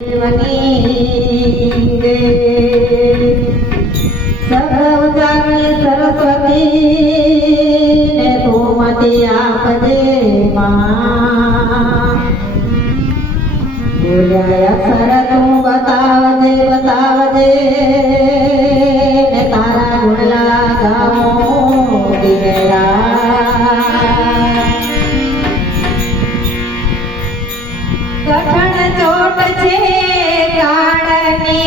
सरस्वती ने तू मती आपदे मां बोलिया अक्षर तू बतावजे ने तारा गुणला गावो दिनेरा कठण चोट छे काळनी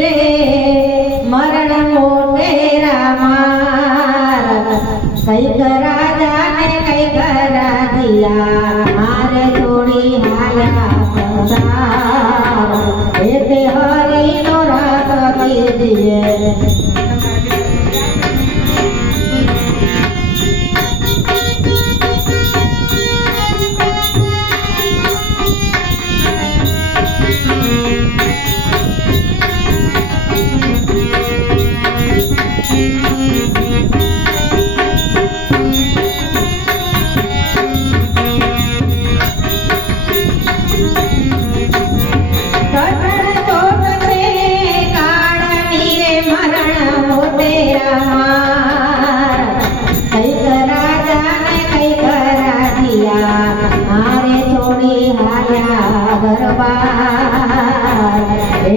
रे मरण मोटेरा मार कई राजा ने कई राजिया मारे थोड़ी हाया संसार एते हरि नो रास कीजिए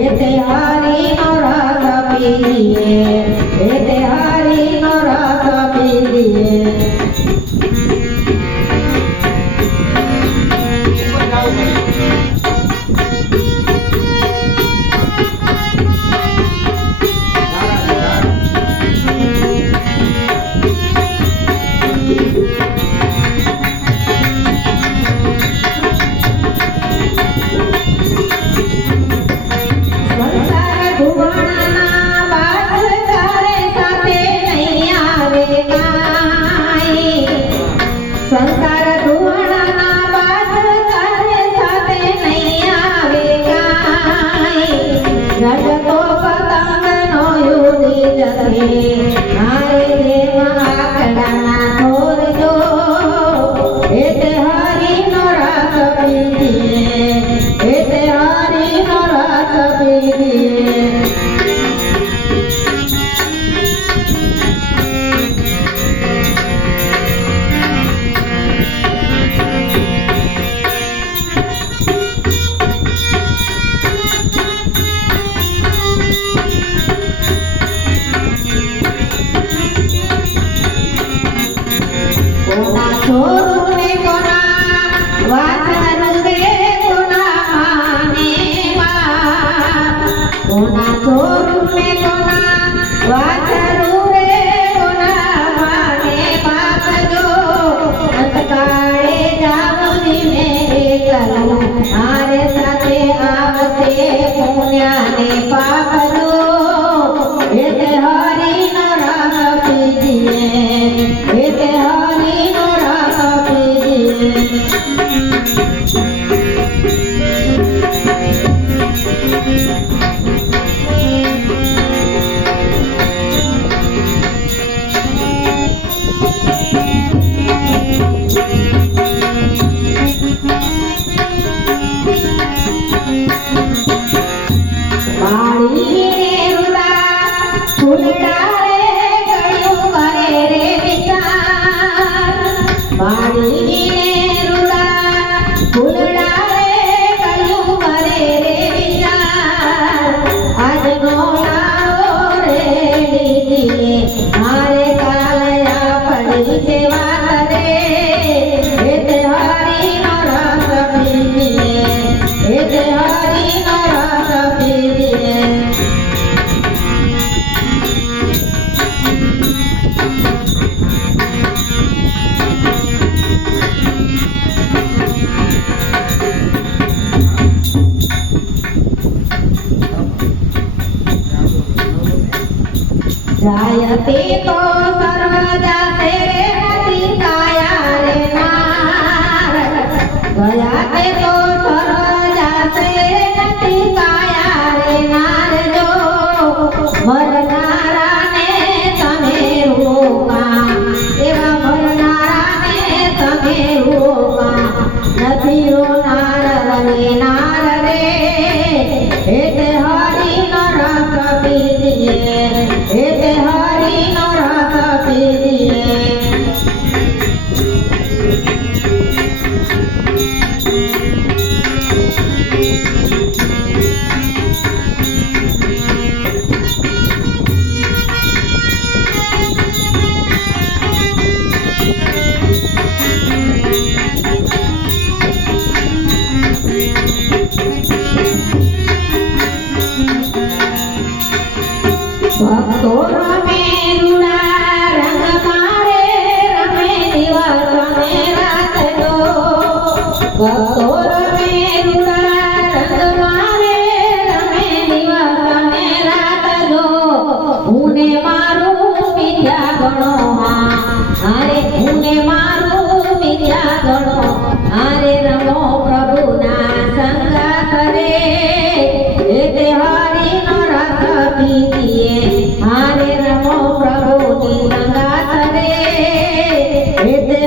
एते हरि नो रस पीजिए एते हरि नो रस पीजिए संसार धुआना बात करे साथे नहीं आवे काई रजतो पतंग नो युदी जसे मारे देव आकड़ाना छोड़ दो एते हरि नो रस पीजिए एते हरि नो रस पीजिए छोरुने कोना वाचनु रे कोना माने कोना छोरुने कोना वाचनु रे कोना माने बाप जो अंतकाळे जावनी में करू मारे साथे आवसे पुण्याने पाप जो एते हरि नो रस पीजिए एते हरि नो रस पीजिए जायते तो सर्व जाते रे नदी काया रे नार गयाते तो सर्व जाते रे नदी काया रे नार जो मरनारा ने तमे रोका एवा मरनारा ने तमे रोका नदी रो नार रे હે તે હરિનો રસ પીજીએ હે તે હરિનો રસ પીજીએ ભક્તો રમે રૂડા રંગ મારે રમે દિવસ ને રાત દો ભક્તો રમે રૂડા રંગ મારે રમે દિવસ ને રાત દો હું મારું મિથ્યા ગણો હારે હું મારું મિથ્યા ગણો હારે રમો પ્રભુના સંગાત રે હે તે હરિનો રસ પીજીએ હારે રમો પ્રભુની સંગાત રે હે તે